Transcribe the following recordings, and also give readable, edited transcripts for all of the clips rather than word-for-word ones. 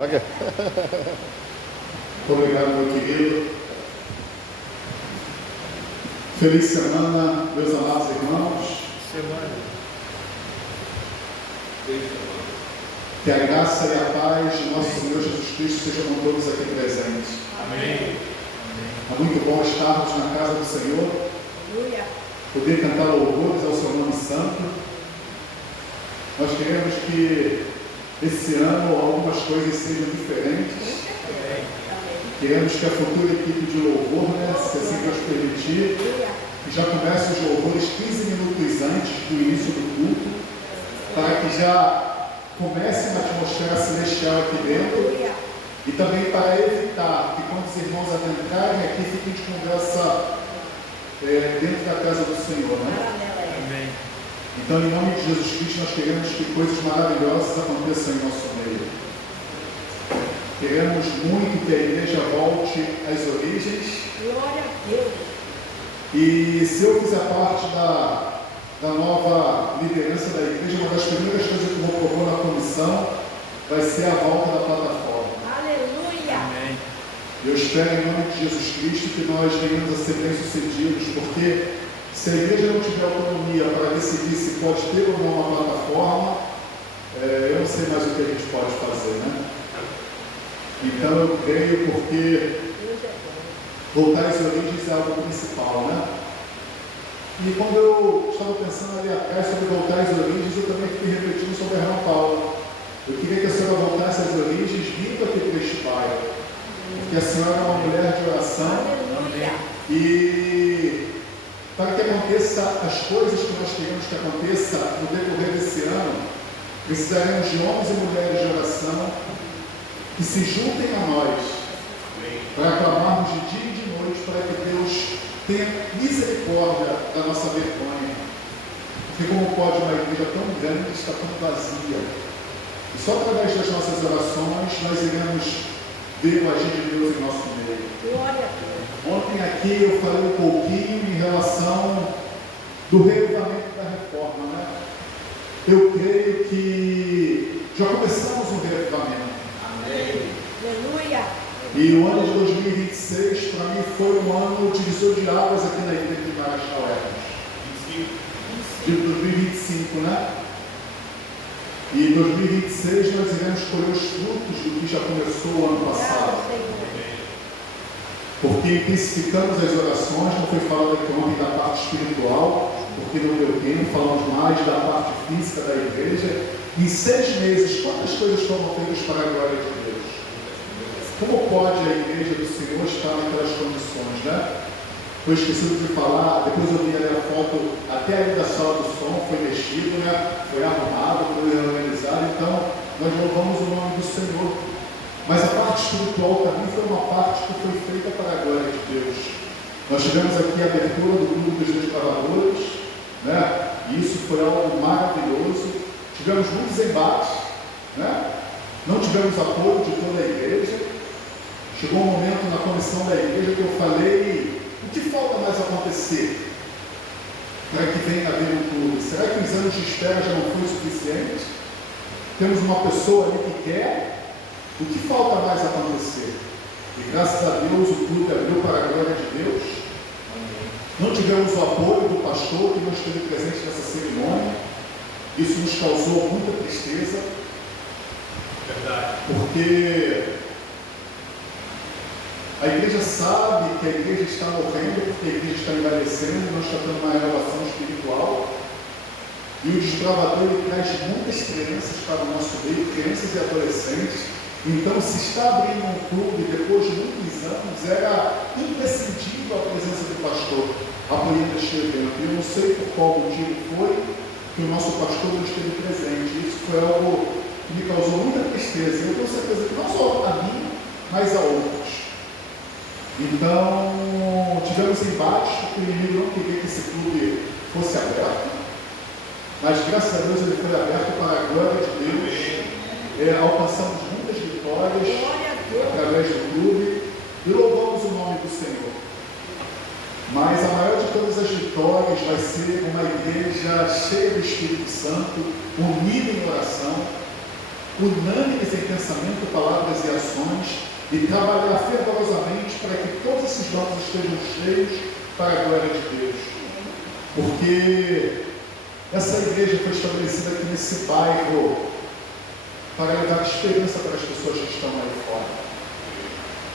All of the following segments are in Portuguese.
Muito obrigado, meu querido. Feliz semana, meus amados irmãos. Que a graça e a paz de nosso Senhor Jesus Cristo sejam com todos aqui presentes. Amém. É muito bom estarmos na casa do Senhor, poder cantar louvores ao seu nome santo. Nós queremos que esse ano algumas coisas sejam diferentes. Queremos que a futura equipe de louvor, se assim Deus permitir, que já comece os louvores 15 minutos antes do início do culto, para que já comece uma atmosfera celestial aqui dentro, e também para evitar que quando os irmãos adentrarem aqui fiquem de conversa dentro da casa do Senhor, Amém. Então, em nome de Jesus Cristo, nós queremos que coisas maravilhosas aconteçam em nosso meio. Queremos muito que a igreja volte às origens. Glória a Deus. E se eu fizer parte da nova liderança da igreja, uma das primeiras coisas que eu vou propor na comissão vai ser a volta da plataforma. Aleluia. Amém. Eu espero, em nome de Jesus Cristo, que nós venhamos a ser bem-sucedidos, porque se a igreja não tiver autonomia para decidir se pode ter ou não uma plataforma, eu não sei mais o que a gente pode fazer, Então eu creio porque voltar às origens é algo principal, E quando eu estava pensando ali atrás sobre voltar às origens, eu também fiquei refletindo sobre a irmã Paula. Eu queria que a senhora voltasse às origens vindo aqui para este bairro, porque a senhora é uma mulher de oração. Aleluia. E para que aconteça as coisas que nós queremos que aconteça no decorrer desse ano, precisaremos de homens e mulheres de oração que se juntem a nós para clamarmos de dia e de noite para que Deus tenha misericórdia da nossa vergonha. Porque como pode uma igreja tão grande estar tão vazia? E só através das nossas orações nós iremos ver o agir de Deus em nosso meio. Glória a Deus. Ontem aqui eu falei um pouquinho em relação do reavivamento da reforma, Eu creio que já começamos um reavivamento. Amém. Aleluia. E o ano de 2026 para mim foi um ano divisor de águas aqui na igreja de Marechal Hermes. De 2025, E em 2026 nós iremos colher os frutos do que já começou o ano passado. Porque intensificamos as orações, não foi falado aqui ontem da parte espiritual, porque não deu tempo, falamos mais da parte física da igreja. Em 6 meses, quantas coisas foram feitas para a glória de Deus? Como pode a igreja do Senhor estar naquelas condições, Foi esquecido de falar, depois eu vi ali a foto, até ali da sala do som foi mexido, Foi arrumado, foi reorganizado, então nós louvamos o nome do Senhor. Mas a parte espiritual também foi uma parte que foi feita para a glória de Deus. Nós tivemos aqui a abertura do grupo dos restauradores, E isso foi algo maravilhoso. Tivemos muitos embates, Não tivemos apoio de toda a igreja. Chegou um momento na comissão da igreja que eu falei: o que falta mais acontecer para que venha haver um clube? Será que os anos de espera já não foi suficiente? Temos uma pessoa ali que quer. O que falta mais acontecer? E graças a Deus o clube abriu para a glória de Deus. Não tivemos o apoio do pastor que não esteve presente nessa cerimônia. Isso nos causou muita tristeza. Verdade. Porque a igreja sabe que a igreja está morrendo, porque a igreja está envelhecendo, não está tendo uma renovação espiritual. E o desbravador ele traz muitas crianças para o nosso meio, crianças e adolescentes. Então, se está abrindo um clube depois de muitos anos, era imprescindível a presença do pastor apoiando este evento. E eu não sei por qual motivo foi que o nosso pastor não esteve presente. Isso foi algo que me causou muita tristeza. Eu tenho certeza que não só a mim, mas a outros. Então, tivemos embates, porque o inimigo não queria que esse clube fosse aberto, mas graças a Deus ele foi aberto para a glória de Deus. Alcançamos muitas vitórias através do clube e louvamos o nome do Senhor. Mas a maior de todas as vitórias vai ser uma igreja cheia do Espírito Santo, unida em oração, unânimes em pensamento, palavras corações e trabalhar fervorosamente para que todos esses dons estejam cheios para a glória de Deus. Porque essa igreja foi estabelecida aqui nesse bairro para levar esperança para as pessoas que estão aí fora.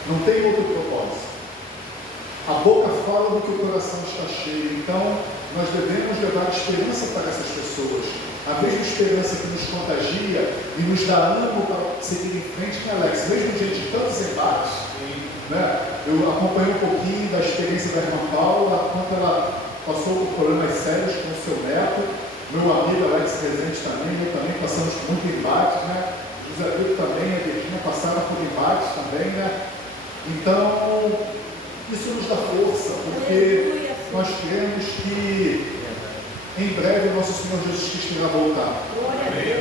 Não tem outro propósito. A boca fala do que o coração está cheio. Então, nós devemos levar esperança para essas pessoas. A mesma esperança que nos contagia e nos dá ânimo para seguir em frente, né, Alex? Mesmo diante de tantos embates, né? Eu acompanhei um pouquinho da experiência da irmã Paula, quando ela passou por problemas sérios com o seu neto. Meu amigo Alex presente também, eu também passamos por muito embate, né? José Pedro também, a Virginia passaram por embates também, né? Então, isso nos dá força, porque nós cremos que em breve o nosso Senhor Jesus Cristo irá voltar.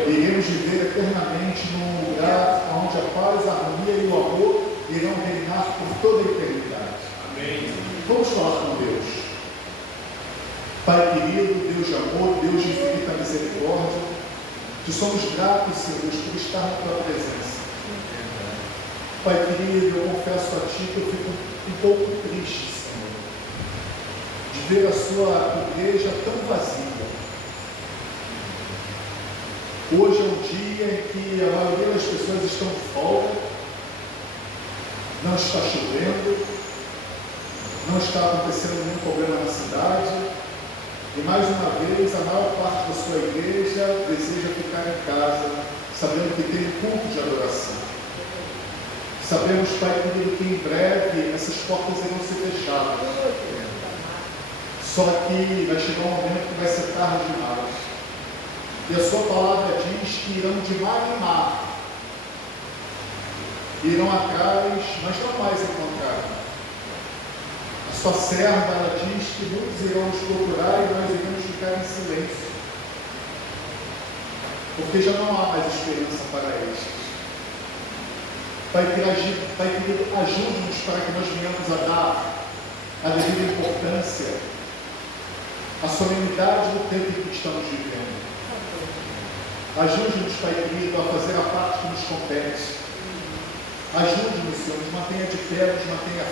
Iremos viver eternamente num lugar onde a paz, a harmonia e o amor irão reinar por toda a eternidade. Amém. Vamos falar com Deus. Pai querido, Deus de amor, Deus de infinita misericórdia, te somos gratos, Senhor Deus, por estar na tua presença. Pai querido, eu confesso a ti que eu fico um pouco triste, Senhor, de ver a sua igreja tão vazia. Hoje é um dia em que a maioria das pessoas estão de folga, não está chovendo, não está acontecendo nenhum problema na cidade, e mais uma vez a maior parte da sua igreja deseja ficar em casa, sabendo que tem um culto de adoração. Sabemos, Pai querido, que em breve essas portas irão ser fechadas. Só que vai chegar um momento que vai ser tarde demais. E a sua palavra diz que irão de mar em mar. Irão atrás, mas não mais encontrar. A sua serva, ela diz que muitos irão nos procurar e nós iremos ficar em silêncio. Porque já não há mais esperança para eles. Pai querido, ajude-nos para que nós venhamos a dar a devida importância à solenidade do tempo em que estamos vivendo. Ajude-nos, Pai querido, a fazer a parte que nos compete. Ajude-nos, Senhor, nos mantenha de pé, nos mantenha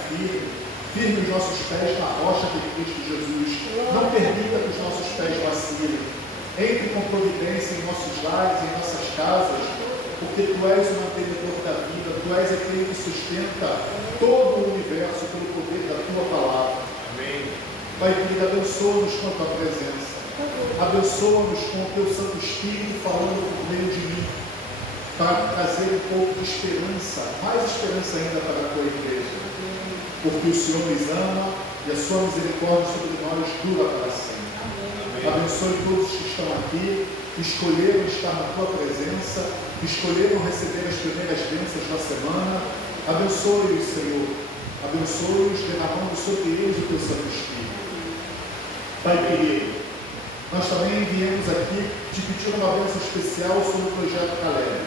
firme os nossos pés na rocha de Cristo Jesus. Não permita que os nossos pés vacilem. Entre com providência em nossos lares, em nossas casas, porque Tu és o mantenedor da vida, Tu és aquele que sustenta todo o universo pelo poder da Tua palavra. Amém. Pai querido, abençoa-nos com a Tua presença. Abençoa-nos com o Teu Santo Espírito falando por meio de mim, para trazer um pouco de esperança, mais esperança ainda para a Tua igreja. Porque o Senhor nos ama e a Sua misericórdia sobre nós dura para sempre. Abençoe todos que estão aqui, que escolheram estar na Tua presença, que escolheram receber as primeiras bênçãos da semana. Abençoe-os, Senhor. Abençoe-os derramando sobre eles o Teu Santo Espírito. Pai querido, nós também viemos aqui te pedir uma bênção especial sobre o projeto Caleb.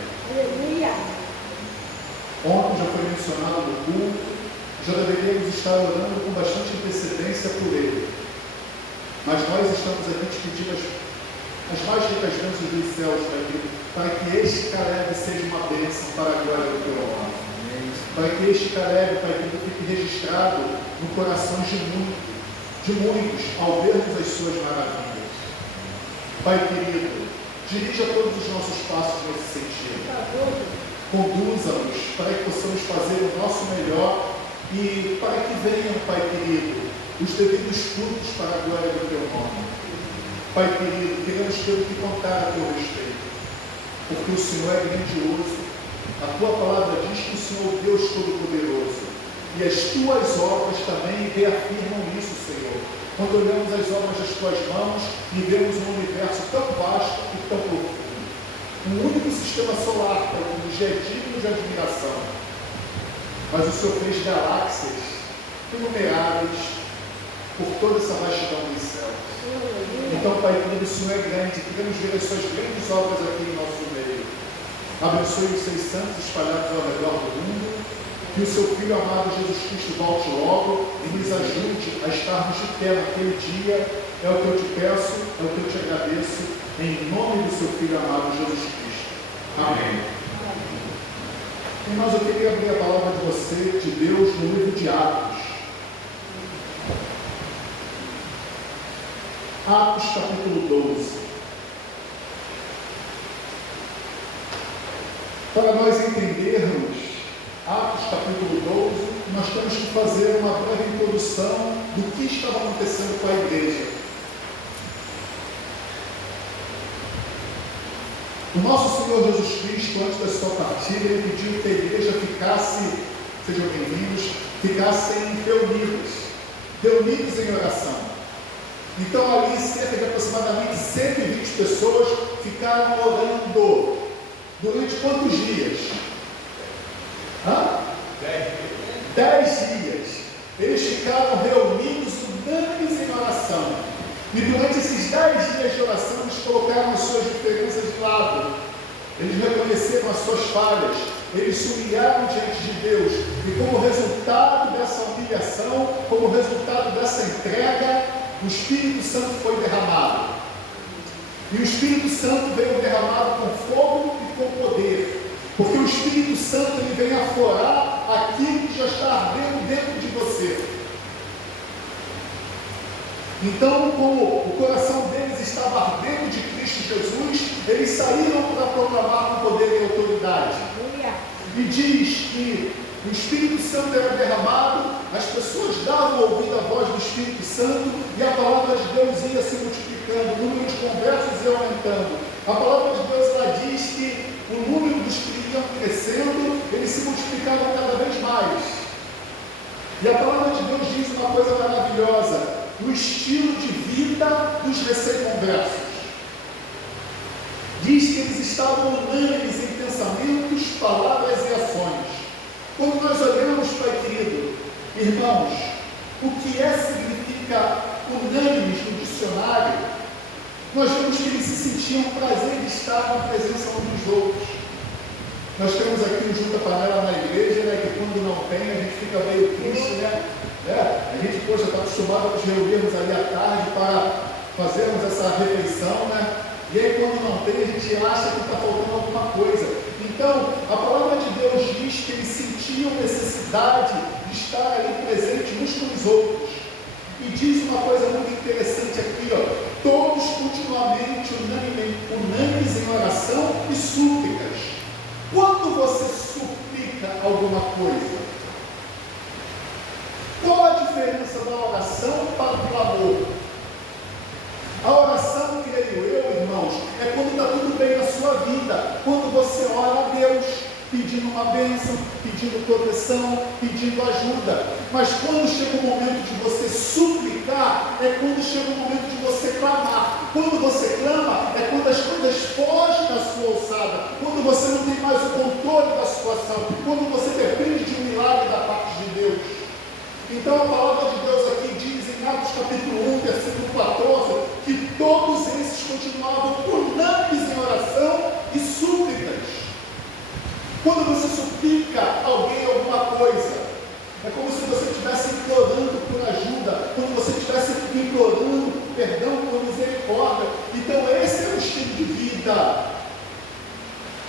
Ontem já foi mencionado no culto, já deveríamos estar orando com bastante antecedência por ele. Mas nós estamos aqui te pedindo as mais ricas bênçãos dos céus, Pai querido, para que este Caleb seja uma bênção para a glória do Teu nome. Para que este Caleb, Pai querido, fique registrado no coração de muitos, ao vermos as suas maravilhas. Pai querido, dirija todos os nossos passos nesse sentido. Conduza-nos para que possamos fazer o nosso melhor e para que venham, Pai querido, os devidos frutos para a glória do Teu nome. Pai querido, queremos ter o que contar a Teu respeito, porque o Senhor é grandioso. A Tua palavra diz que o Senhor é Deus Todo-Poderoso, e as Tuas obras também reafirmam isso, Senhor. Quando olhamos as obras das Tuas mãos e vemos um universo tão vasto e tão profundo, um único sistema solar, Pai, que já é digno de admiração, mas o Senhor fez galáxias inumeráveis por toda essa vastidão dos céus. Então, Pai querido, o Senhor é grande, queremos ver as Suas grandes obras aqui em nosso meio. Abençoe os Seus santos espalhados ao redor do mundo, que o Seu Filho amado Jesus Cristo volte logo e nos ajude a estarmos de pé naquele dia. É o que eu te peço, é o que eu te agradeço, em nome do Seu Filho amado Jesus Cristo. Amém. Irmãos, eu queria abrir a palavra de Deus, no livro de Atos. Atos capítulo 12. Para nós entendermos Atos capítulo 12, nós temos que fazer uma breve introdução do que estava acontecendo com a igreja. O nosso Senhor Jesus Cristo, antes da sua partida, ele pediu que a igreja ficasse, sejam bem-vindos, ficassem reunidos em oração. Então ali cerca de aproximadamente 120 pessoas ficaram orando. Durante quantos dias? 10 dias. Eles ficaram reunidos, unânimes em oração. E durante esses 10 dias de oração, eles colocaram as suas diferenças de lado. Eles reconheceram as suas falhas. Eles se humilharam diante de Deus. E como resultado dessa humilhação, como resultado dessa entrega, o Espírito Santo foi derramado. E o Espírito Santo veio derramado com fogo e com poder. Porque o Espírito Santo ele vem aflorar aquilo que já está ardendo dentro de você. Então, como o coração deles estava ardendo de Cristo Jesus, eles saíram para proclamar com poder e autoridade. E diz que o Espírito Santo era derramado, as pessoas davam ouvido à voz do Espírito Santo e a palavra de Deus ia se multiplicando, o número de conversas ia aumentando. A palavra de Deus ela diz que o número dos que iam crescendo, eles se multiplicavam cada vez mais. E a palavra de Deus diz uma coisa maravilhosa: o estilo de vida dos recém-conversos. Diz que eles estavam unânimes em pensamentos, palavras e ações. Quando nós olhamos, Pai querido, irmãos, o que significa unânimes no dicionário, nós vemos que eles se sentiam prazer de estar na presença uns dos outros. Nós temos aqui um junta-panela na igreja, né, que quando não tem, a gente fica meio triste, né? A gente, poxa, está acostumado a nos reunirmos ali à tarde para fazermos essa refeição, né? E aí quando não tem, a gente acha que está faltando alguma coisa. Então, a palavra de Deus diz que eles sentiam necessidade de estar ali presentes uns com os outros. E diz uma coisa muito interessante aqui, ó: todos continuamente unânimes em oração e súplicas. Quando você suplica alguma coisa, qual a diferença da oração para o clamor? A oração, creio eu, irmãos, é quando está tudo bem na sua vida, quando você ora a Deus, pedindo uma bênção, pedindo proteção, pedindo ajuda. Mas quando chega o momento de você suplicar, é quando chega o momento de você clamar. Quando você clama, é quando as coisas fogem da sua alçada, quando você não tem mais o controle da situação, quando você depende de um milagre da parte de Deus. Então a palavra de Deus aqui diz em Atos capítulo 1, versículo 14, que todos esses continuavam unânimes em oração e súplicas. Quando você suplica a alguém alguma coisa, é como se você estivesse implorando por ajuda, quando você estivesse implorando perdão, por misericórdia. Então esse é o estilo de vida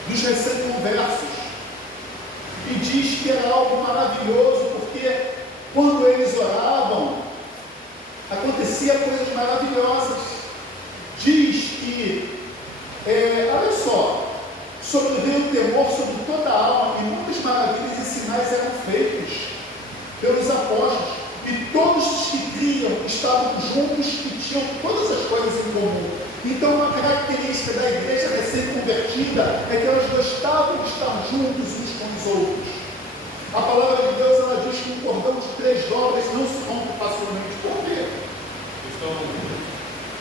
dos recém-conversos. E diz que era algo maravilhoso, porque quando eles oravam, acontecia coisas maravilhosas. Diz que, olha só, sobreveio o temor sobre toda a alma, e muitas maravilhas e sinais eram feitos pelos apóstolos, e todos os que criam estavam juntos e tinham todas as coisas em comum. Então uma característica da igreja recém-convertida é que elas gostavam de estar juntos uns com os outros. A palavra de Deus ela diz que um cordão de 3 dobras não se rompe facilmente. Por quê?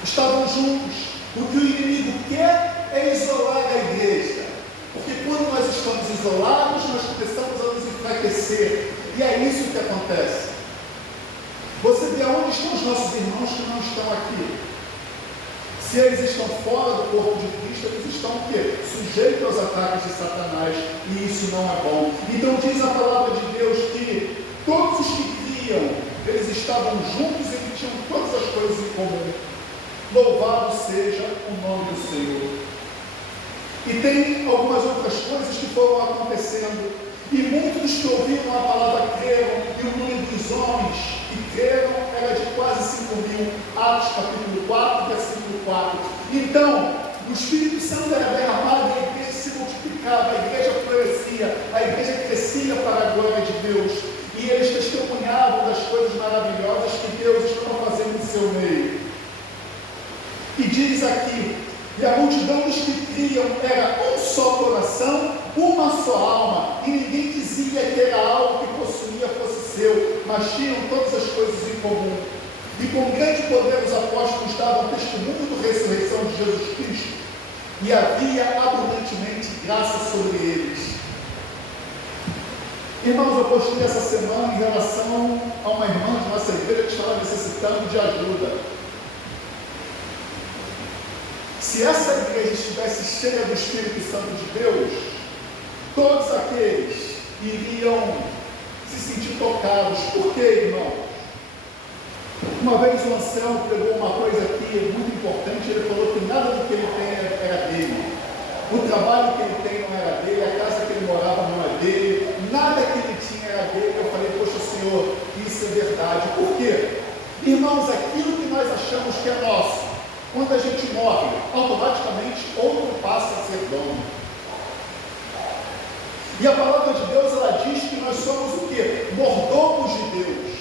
Estavam juntos. O que o inimigo quer é isolar a igreja. Porque quando nós estamos isolados, nós começamos a nos enfraquecer. E é isso que acontece. Você vê aonde estão os nossos irmãos que não estão aqui. Se eles estão fora do corpo de Cristo, eles estão o quê? Sujeitos aos ataques de Satanás. E isso não é bom. Então diz a palavra de Deus que todos os que criam, eles estavam juntos e que tinham todas as coisas em comum. Louvado seja o nome do Senhor. E tem algumas outras coisas que foram acontecendo. E muitos que ouviram a palavra creram, e o número dos homens que creram era de quase 5.000. Atos capítulo 4, versículo 4. Então, o Espírito Santo era derramado e a igreja se multiplicava, a igreja florescia, a igreja crescia para a glória de Deus. E eles testemunhavam das coisas maravilhosas que Deus estava fazendo em seu meio. E diz aqui, e a multidão dos que criam era um só coração, uma só alma, e ninguém dizia que era algo que possuía fosse seu, mas tinham todas as coisas em comum. E com grande poder os apóstolos davam testemunho da ressurreição de Jesus Cristo, e havia abundantemente graça sobre eles. Irmãos, eu postei essa semana em relação a uma irmã de nossa igreja que estava necessitando de ajuda. Se essa igreja estivesse cheia do Espírito Santo de Deus, todos aqueles iriam se sentir tocados. Por quê, irmão? Uma vez o Anselmo pegou uma coisa aqui muito importante, ele falou que nada do que ele tem era dele. O trabalho que ele tem não era dele, a casa que ele morava não é dele, nada que ele tinha era dele. Eu falei, poxa Senhor, isso é verdade. Por quê? Irmãos, aquilo que nós achamos que é nosso, quando a gente morre, automaticamente outro passa a ser dono. E a palavra de Deus, ela diz que nós somos o quê? Mordomos de Deus.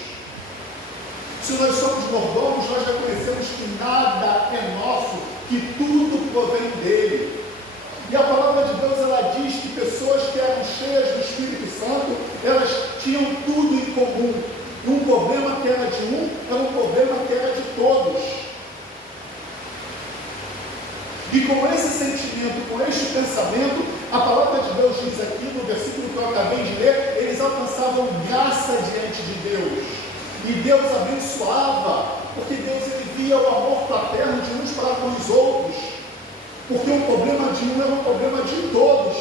Se nós somos mordomos, nós reconhecemos que nada é nosso, que tudo provém dele. E a palavra de Deus, ela diz que pessoas que eram cheias do Espírito Santo, elas tinham tudo em comum. Um problema que era de um, era um problema que era de todos. E com esse sentimento, com este pensamento, a palavra de Deus diz aqui no versículo que eu acabei de ler, eles alcançavam graça diante de Deus. E Deus abençoava, porque Deus ele via o amor fraterno de uns para com os outros. Porque o problema de um era um problema de todos.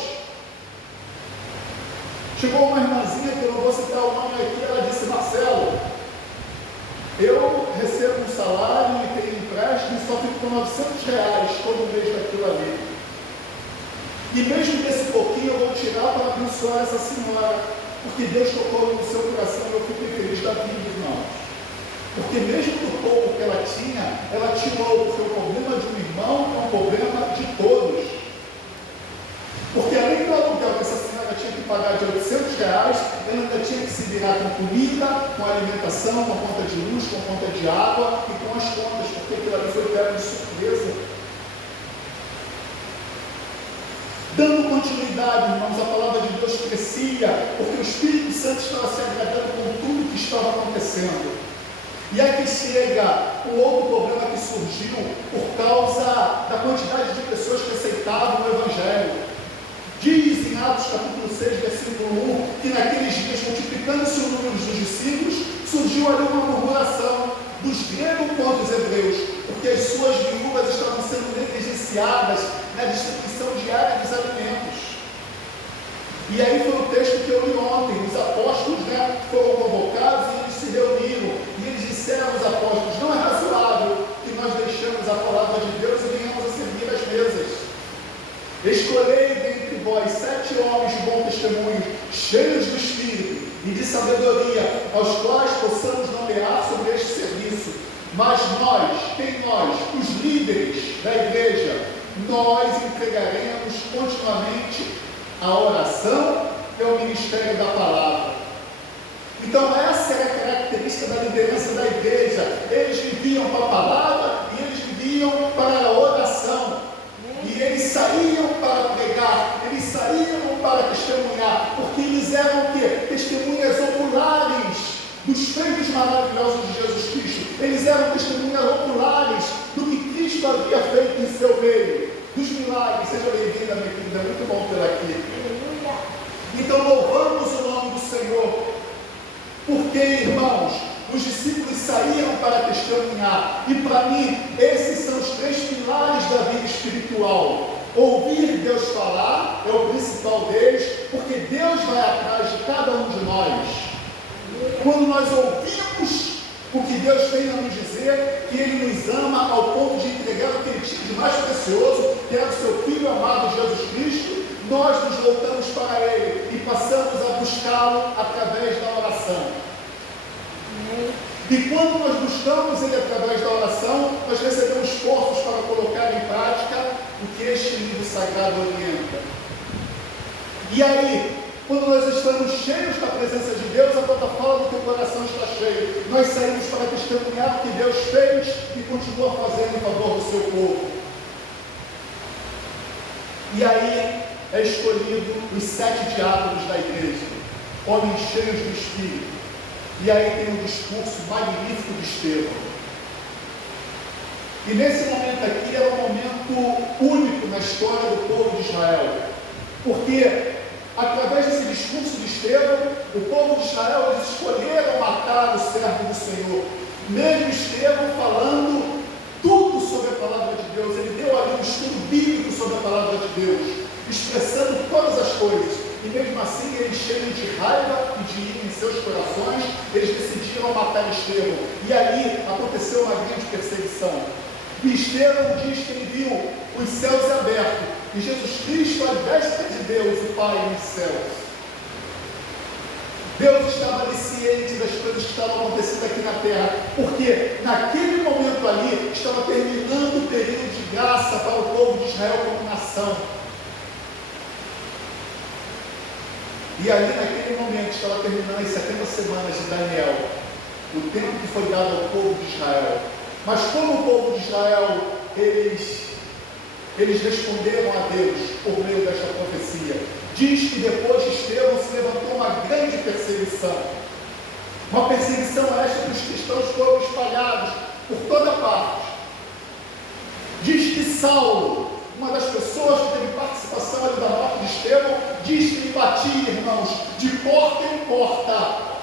Chegou uma irmãzinha, que eu não vou citar o nome aqui, ela disse, Marcelo, eu recebo um salário e tenho empréstimo e só fico com R$900 todo mês daquilo ali. E mesmo desse pouquinho eu vou tirar para abençoar essa senhora, porque Deus tocou no seu coração e eu fiquei feliz da vida, irmãos. Porque mesmo do pouco que ela tirou, porque o problema de um irmão é um problema de todos. Porque além do aluguel que essa senhora tinha que pagar de R$800, ela ainda tinha que se virar com comida, com alimentação, com conta de luz, com conta de água e com as contas, porque aquilo ali foi pego de surpresa. Dando continuidade, irmãos, a palavra de Deus crescia, porque o Espírito Santo estava se agradando com tudo que estava acontecendo. E aí que chega o outro problema que surgiu por causa da quantidade de pessoas que aceitavam o Evangelho. Diz em Atos capítulo 6, versículo 1, que naqueles dias, multiplicando-se o número dos discípulos, surgiu ali uma murmuração dos gregos contra os hebreus, porque as suas viúvas estavam sendo negligenciadas na distribuição diária dos alimentos. E aí foi o texto que eu li ontem, os apóstolos foram convocados e eles se reuniram, e eles disseram aos apóstolos, não é razoável que nós deixemos a palavra de Deus e venhamos a servir as mesas. Escolhei dentre vós 7 homens de bom testemunho, cheios do Espírito e de sabedoria, aos quais possamos nomear sobre este serviço. Mas nós, os líderes da igreja, nós entregaremos continuamente a oração e o ministério da palavra. Então essa é a característica da liderança da igreja. Eles viviam para a palavra e eles viviam para a oração. E eles saíam para pregar, eles saíam para testemunhar, porque eles eram o quê? Testemunhas oculares dos feitos maravilhosos de Jesus Cristo. Eles eram testemunhas oculares do que Cristo havia feito em seu meio, dos milagres. Seja bem-vinda, minha querida, é muito bom tê-la aqui. Então louvamos o nome do Senhor, porque, irmãos, os discípulos saíram para testemunhar, e para mim, esses são os 3 pilares da vida espiritual. Ouvir Deus falar é o principal deles, porque Deus vai atrás de cada um de nós. Quando nós ouvimos o que Deus tem a nos dizer, que Ele nos ama ao ponto de entregar o que Ele tinha de mais precioso, que é o seu Filho amado Jesus Cristo, nós nos voltamos para Ele e passamos a buscá-lo através da oração. E quando nós buscamos Ele através da oração, nós recebemos forças para colocar em prática o que este livro sagrado orienta. E aí, quando nós estamos cheios da presença de Deus, a tua fala do teu coração está cheio. Nós saímos para testemunhar o que Deus fez e continua fazendo em favor do seu povo. E aí é escolhido os 7 diáconos da igreja, homens cheios do Espírito. E aí tem um discurso magnífico de Estevão. E nesse momento aqui era um momento único na história do povo de Israel. Porque através desse discurso de Estevão, o povo de Israel, eles escolheram matar o servo do Senhor. Mesmo Estevão falando tudo sobre a palavra de Deus, ele deu ali um estudo bíblico sobre a palavra de Deus, expressando todas as coisas. E mesmo assim, eles cheios de raiva e de ira em seus corações, eles decidiram matar Estevão. E ali aconteceu uma grande perseguição. E Estevão diz que ele viu os céus abertos e Jesus Cristo à destra de Deus, o Pai, nos céus. Deus estava ali ciente das coisas que estavam acontecendo aqui na terra, porque naquele momento ali estava terminando o período de graça para o povo de Israel como nação. E ali naquele momento estava terminando as 70 semanas de Daniel, o tempo que foi dado ao povo de Israel. Mas como o povo de Israel, eles responderam a Deus por meio desta profecia. Diz que depois de Estevão se levantou uma grande perseguição. Uma perseguição esta que os cristãos foram espalhados por toda parte. Diz que Saulo, uma das pessoas que teve participação ali da morte de Estevão, diz que ele batia, irmãos, de porta em porta.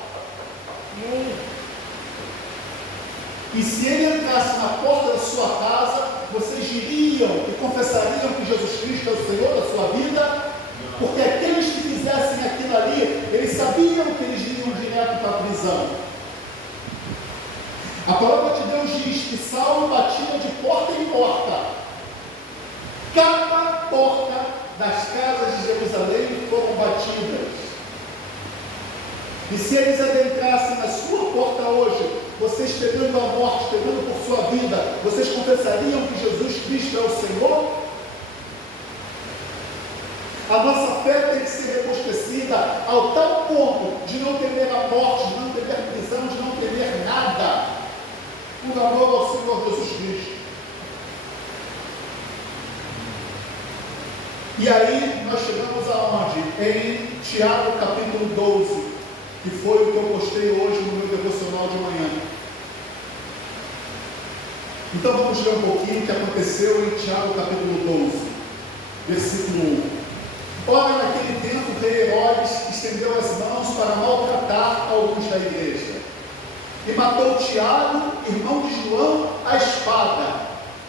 E se ele entrasse na porta da sua casa, vocês diriam e confessariam que Jesus Cristo é o Senhor da sua vida? Porque aqueles que fizessem aquilo ali, eles sabiam que eles iriam direto para a prisão. A palavra de Deus diz que Saulo batia de porta em porta. Cada porta das casas de Jerusalém foram batidas. E se eles adentrassem na sua porta hoje, vocês pegando a morte, pegando por sua vida, vocês confessariam que Jesus Cristo é o Senhor? A nossa fé tem que ser rebustecida ao tal ponto de não temer a morte, de não temer prisão, de não temer nada, por amor ao Senhor Jesus Cristo. E aí nós chegamos aonde? Em Tiago capítulo 12, que foi o que eu postei hoje no meu devocional de manhã. Então vamos ler um pouquinho o que aconteceu em Tiago capítulo 12, versículo 1. Ora, naquele tempo, o rei Herodes estendeu as mãos para maltratar alguns da igreja e matou Tiago, irmão de João, à espada.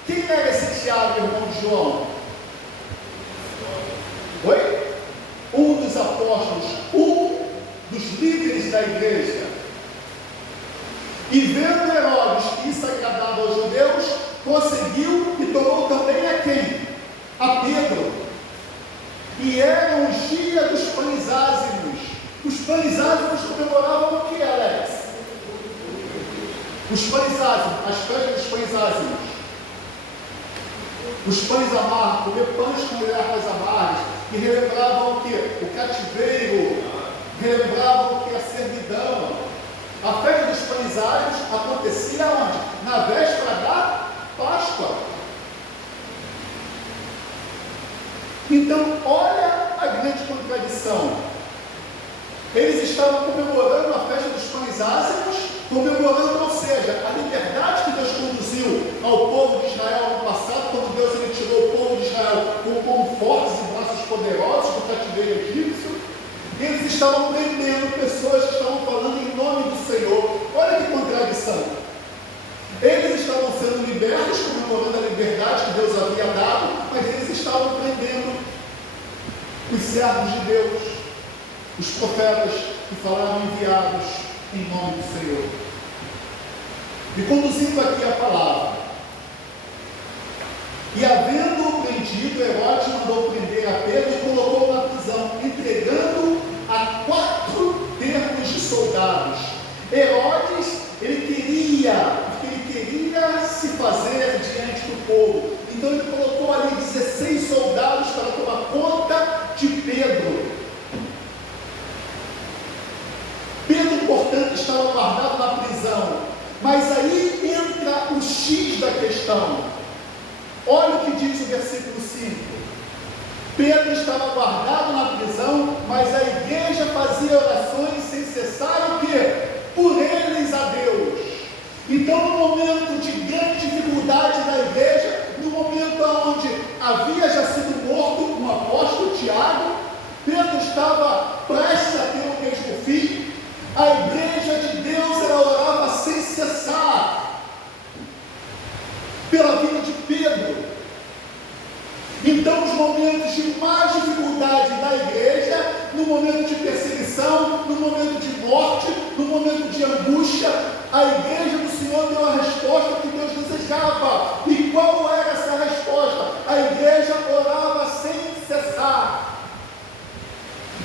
Quem era esse Tiago, irmão de João? Oi? Um dos apóstolos, um dos líderes da igreja. E vendo Herodes que isso agradava aos judeus, conseguiu e tomou também a quem? A Pedro. E eram os dias dos pães ázimos. Os pães ázimos comemoravam o que, Alex? Os pães ázimos, as festas dos pães ázimos. Os pães amargos, comer pães com ervas amargas, que relembravam o que? O cativeiro, relembravam o que? A servidão. A festa dos pães ázimos acontecia onde? Na véspera da Páscoa. Então, olha a grande contradição. Eles estavam comemorando a festa dos pães ázimos, comemorando, ou seja, a liberdade que Deus conduziu ao povo de Israel no passado, quando Deus ele tirou o povo de Israel com fortes e braços poderosos do cativeiro egípcio. Eles estavam prendendo pessoas que estavam falando em nome do Senhor. Olha que contradição. Eles estavam sendo libertos, comemorando a liberdade que Deus havia dado, mas eles estavam prendendo os servos de Deus, os profetas que falaram enviados em nome do Senhor. E conduzindo aqui a palavra, e havendo compreendido, Herodes mandou prender a Pedro e colocou na prisão, entregando a 4 terços de soldados. Herodes, ele queria se fazer diante do povo. Então ele colocou ali 16 soldados para tomar conta de Pedro. Pedro, portanto, estava guardado na prisão. Mas aí entra o X da questão. Olha o que diz o versículo 5. Pedro estava guardado na prisão, mas a igreja fazia orações sem cessar o quê? Por eles a Deus. Então, no momento de grande dificuldade da igreja, no momento onde havia já sido morto um apóstolo, Tiago, Pedro estava prestes a ter o mesmo fim. A igreja de Deus, ela orava sem cessar pela vida de Pedro. Então, nos momentos de mais dificuldade da igreja, no momento de perseguição, no momento de morte, no momento de angústia, a igreja do Senhor deu a resposta que Deus desejava. E qual era essa resposta? A igreja orava sem cessar.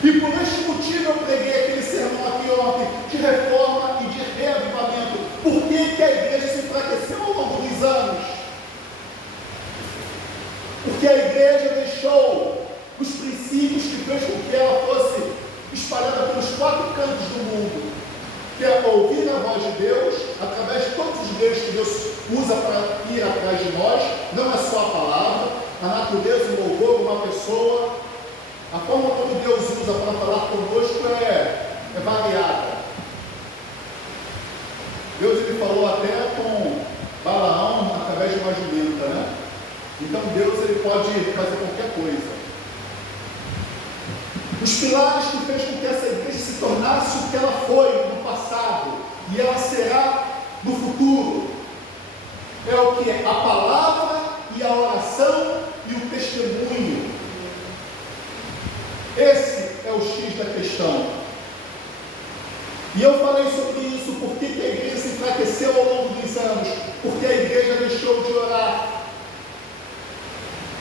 E por este motivo eu preguei aquele sermão aqui ontem, de reforma e de reavivamento. Por que a igreja se enfraqueceu ao longo dos anos? Porque a igreja deixou os princípios que fez com que ela fosse espalhada pelos 4 cantos do mundo, que é ouvir a voz de Deus, através de todos os meios que Deus usa para ir atrás de nós. Não é só a palavra, a natureza, o louvor, uma pessoa. A forma como Deus usa para falar conosco é variada. Deus, ele falou até com Balaão através de uma jumenta, né? Então Deus, ele pode fazer qualquer coisa. Os pilares que fez com que essa igreja se tornasse o que ela foi no passado e ela será no futuro é o que? A palavra e a oração e o testemunho. Esse é o X da questão. E eu falei sobre isso porque a igreja se enfraqueceu ao longo dos anos, porque a igreja deixou de orar.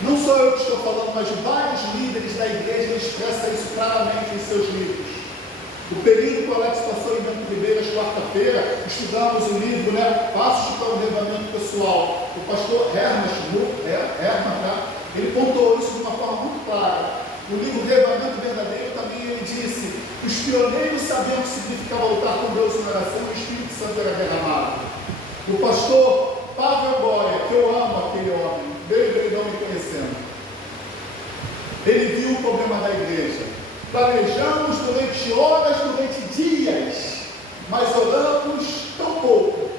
Não sou eu que estou falando, mas vários líderes da igreja expressam isso claramente em seus livros. O período que o Alex passou em Bento Ribeiras, quarta-feira, estudamos o livro, né? Passos para o Reavivamento Pessoal. O pastor Herman, ele pontuou isso de uma forma muito clara. No livro Reavivamento Verdadeiro também ele disse que os pioneiros sabiam o que significava lutar com Deus em oração e o Espírito Santo era derramado. O pastor Pavel Goya, que eu amo aquele homem, veio não me conhecendo, ele viu o problema da igreja. Planejamos durante horas, durante dias, mas oramos tão pouco.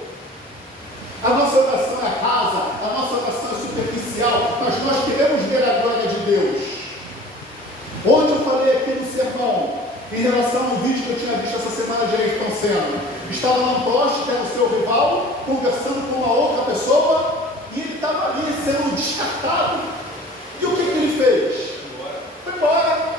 A nossa oração é rasa, a nossa oração é superficial, mas nós queremos ver a glória de Deus. Onde eu falei aqui no sermão, em relação ao vídeo que eu tinha visto essa semana de Ayrton Senna, estava lá no poste, que era o seu rival, conversando com uma outra pessoa, e ele estava ali sendo descartado. E o que ele fez? Foi embora.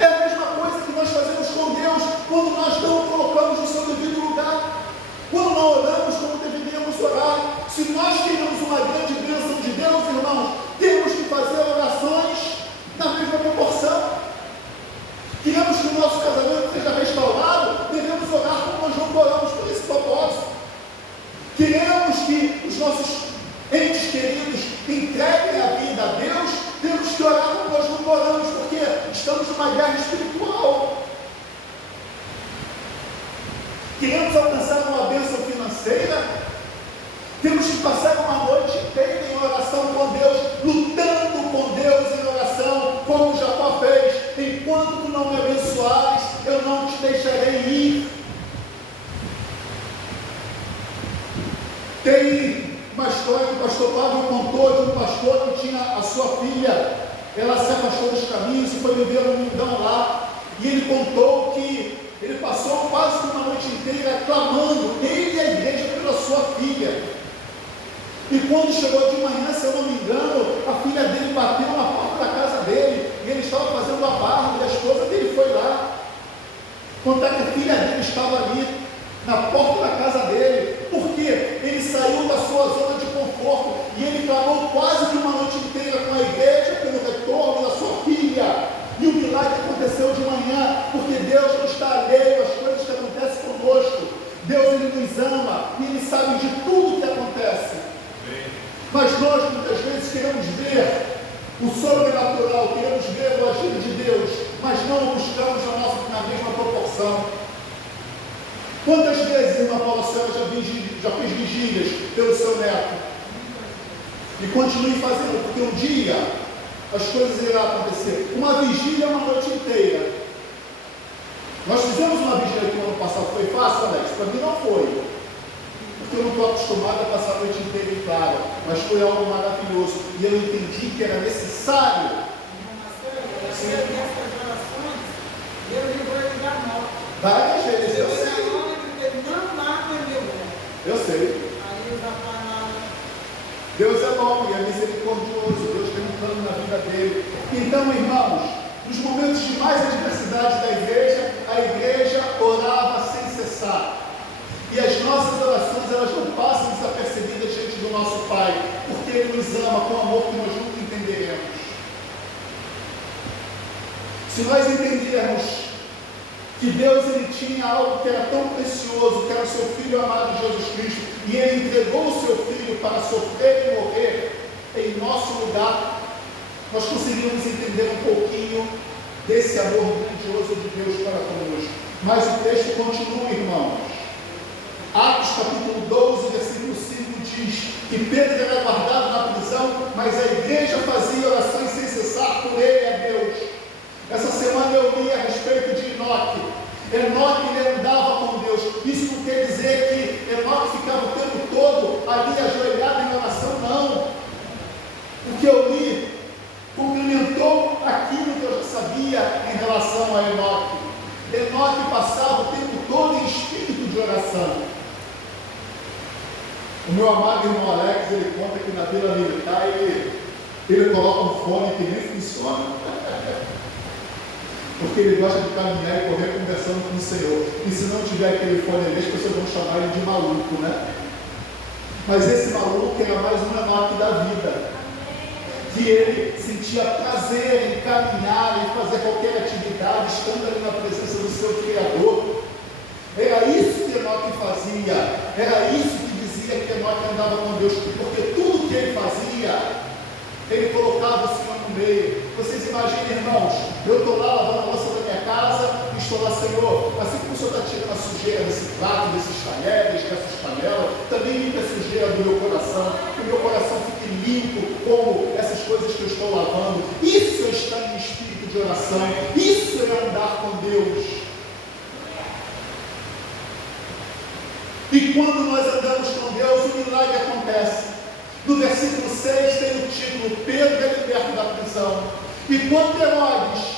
É a mesma coisa que nós fazemos com Deus quando nós não o colocamos no seu devido lugar, quando não oramos como deveríamos orar. Se nós queremos uma grande bênção de Deus, irmãos, temos que fazer orações na mesma proporção. Queremos que o nosso casamento seja restaurado, devemos orar como nós não oramos por esse propósito. Queremos que os nossos entes queridos entreguem a vida a Deus, temos que orar como nós não oramos, porque estamos numa guerra espiritual. Queremos alcançar uma bênção financeira, temos que passar uma noite inteira em oração com Deus, lutando com Deus em oração, como Jacó fez. Enquanto tu não me abençoares, eu não te deixarei ir. Tem uma história que o pastor Pablo contou de um pastor que tinha a sua filha, ela se afastou dos caminhos e foi viver um mundão lá, e ele contou que ele passou quase uma noite inteira clamando, ele e a igreja, pela sua filha. E quando chegou de manhã, se eu não me engano, a filha dele bateu na porta da casa dele, e ele estava fazendo a barba, e a esposa dele foi lá contar que a filha dele estava ali na porta da casa dele, porque ele saiu da sua zona de conforto, e ele clamou quase que uma noite inteira. está alheio às coisas que acontecem conosco. Deus, Ele nos ama e Ele sabe de tudo que acontece. Mas nós, muitas vezes, queremos ver o sobrenatural, queremos ver o agir de Deus, mas não o buscamos na mesma proporção. Quantas vezes, irmã Paula Céu, já fez vigílias pelo seu neto? E continue fazendo, porque um dia as coisas irão acontecer. Uma vigília é uma noite inteira. Nós fizemos uma vigília aqui no ano passado, foi fácil, Alex? Para mim não foi. Porque eu não estou acostumado a passar a noite inteira em claro, mas foi algo maravilhoso. E eu entendi que era necessário. Sim. Várias vezes, eu sei. Eu sei. Deus é bom e é misericordioso. Deus tem um plano na vida dele. Então, irmãos, nos momentos de mais adversidade da igreja, a igreja orava sem cessar. E as nossas orações, elas não passam desapercebidas diante do nosso Pai, porque Ele nos ama com amor que nós nunca entenderemos. Se nós entendermos que Deus, Ele tinha algo que era tão precioso, que era o seu Filho amado Jesus Cristo, e Ele entregou o seu Filho para sofrer e morrer em nosso lugar, nós conseguimos entender um pouquinho desse amor grandioso de Deus para conosco. Mas o texto continua, irmãos. Atos capítulo 12, versículo 5 diz que Pedro era guardado na prisão, mas a igreja fazia orações sem cessar por ele a Deus. Essa semana eu li a respeito de Enoque. Enoque, ele andava com Deus. Isso não quer dizer que Enoque ficava o tempo todo ali ajoelhado em oração, não. O que eu li complementou aquilo que eu já sabia em relação a Enoque. Enoque passava o tempo todo em espírito de oração. O meu amado irmão Alex, ele conta que na Vila Militar ele coloca um fone que nem funciona. Porque ele gosta de caminhar e correr conversando com o Senhor. E se não tiver aquele fone ali, as pessoas vão chamar ele de maluco, né? Mas esse maluco era mais um Enoque da vida. Que ele sentia prazer em caminhar, em fazer qualquer atividade, estando ali na presença do seu Criador. Era isso que Enoque fazia. Era isso que dizia que Enoque andava com Deus. Porque tudo que ele fazia, ele colocava o Senhor no meio. Vocês imaginem, irmãos, eu estou lá lavando a louça da minha casa e estou lá, Senhor, assim como o Senhor está tirando a sujeira desse prato, desses talheres, dessas panelas, também limpa a sujeira do meu coração, que o meu coração fique limpo como essas coisas que eu estou lavando. Isso é estar em espírito de oração, isso é andar com Deus. E quando nós andamos com Deus, o milagre acontece. No versículo 6 tem o título: Pedro é liberto da prisão. E quando Herodes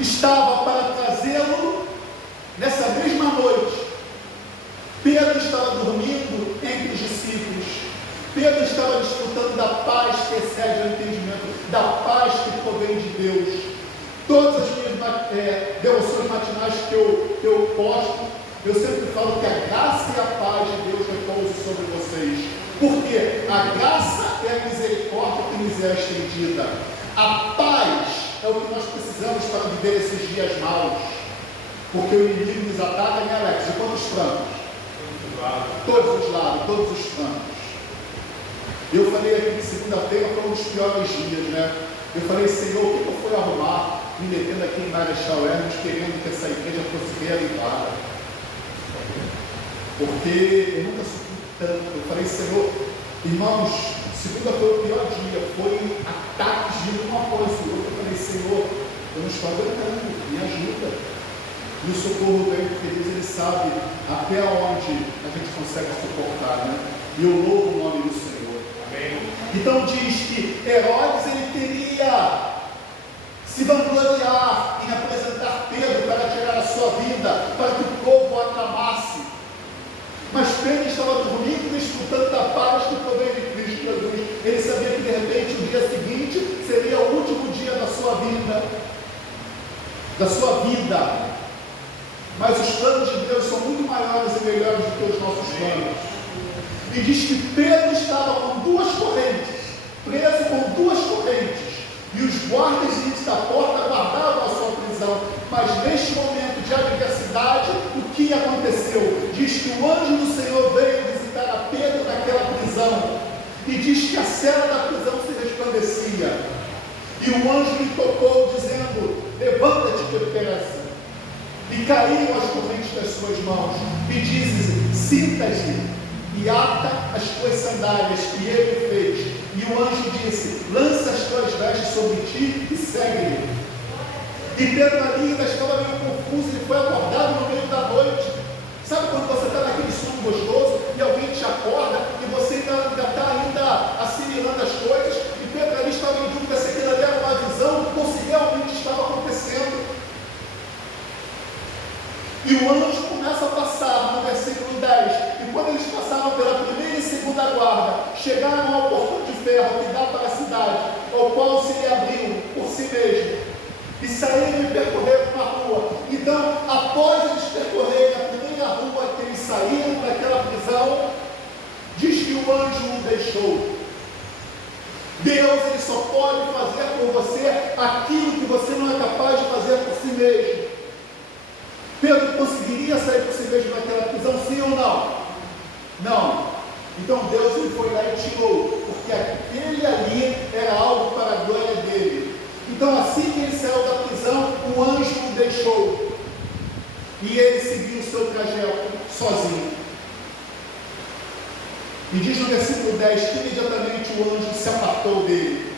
estava para trazê-lo, nessa mesma noite, Pedro estava dormindo entre os discípulos. Pedro estava desfrutando da paz que excede o entendimento, da paz que provém de Deus. Todas as minhas devoções matinais que eu posto, eu sempre falo que a graça e a paz de Deus repousam sobre vocês. Porque a graça é a misericórdia que nos é estendida. A paz é o que nós precisamos para viver esses dias maus. Porque o inimigo nos ataca, né, Alex? De quantos flancos? Todos os lados, todos os flancos. Eu falei aqui que segunda-feira foi um dos piores dias, né? Eu falei, Senhor, o que eu fui arrumar, me metendo aqui em Marechal Hermes, querendo que essa igreja fosse reavivada? Porque eu nunca sofri tanto. Eu falei, Senhor, irmãos, segunda foi o pior dia, foi ataques de um após o outro. Eu falei, Senhor, eu não estou aguentando, me ajuda. E o socorro vem, porque Deus, Ele sabe até onde a gente consegue suportar, né? E eu louvo o nome do Senhor. Amém. Então diz que Herodes, ele queria se vangloriar em apresentar Pedro para tirar a sua vida, para que o povo o aclamasse. Mas Pedro estava dormindo, desfrutando da paz que provém de Cristo Jesus. Ele sabia que de repente o dia seguinte seria o último dia da sua vida. Mas os planos de Deus são muito maiores e melhores do que os nossos planos. E diz que Pedro estava com duas correntes, preso com duas correntes, e os guardas diante da porta guardavam a sua prisão. Mas neste momento cidade, o que aconteceu? Diz que o anjo do Senhor veio visitar a Pedro naquela prisão, e diz que a cela da prisão se resplandecia, e o anjo lhe tocou, dizendo: levanta-te depressa. E caíram as correntes das suas mãos, e dizes: cinta-te e ata as tuas sandálias. E ele fez. E o anjo disse: lança as tuas vestes sobre ti e segue-me. E Pedro ali ainda estava meio confuso, ele foi acordado no meio da noite. Sabe quando você está naquele sono gostoso e alguém te acorda e você ainda está assimilando as coisas? E Pedro ali estava em dúvida se aquilo ali era uma visão ou se realmente estava acontecendo. E o anjo começa a passar no versículo 10. E quando eles passaram pela primeira e segunda guarda, chegaram ao portão de ferro que dá para a cidade, ao qual se lhe abriu por si mesmo. E saíram e percorreram uma rua. Então, após eles percorrerem a primeira rua que eles saíram daquela prisão, diz que o anjo o deixou. Deus, ele só pode fazer por você aquilo que você não é capaz de fazer por si mesmo. Pedro conseguiria sair por si mesmo daquela prisão, sim ou não? Não. Então Deus, ele foi lá e tirou, porque aquele ali era algo para a glória dele. Então, assim que ele saiu da prisão, o anjo o deixou. E ele seguiu o seu trajeto sozinho. E diz no versículo 10 que imediatamente o anjo se apartou dele.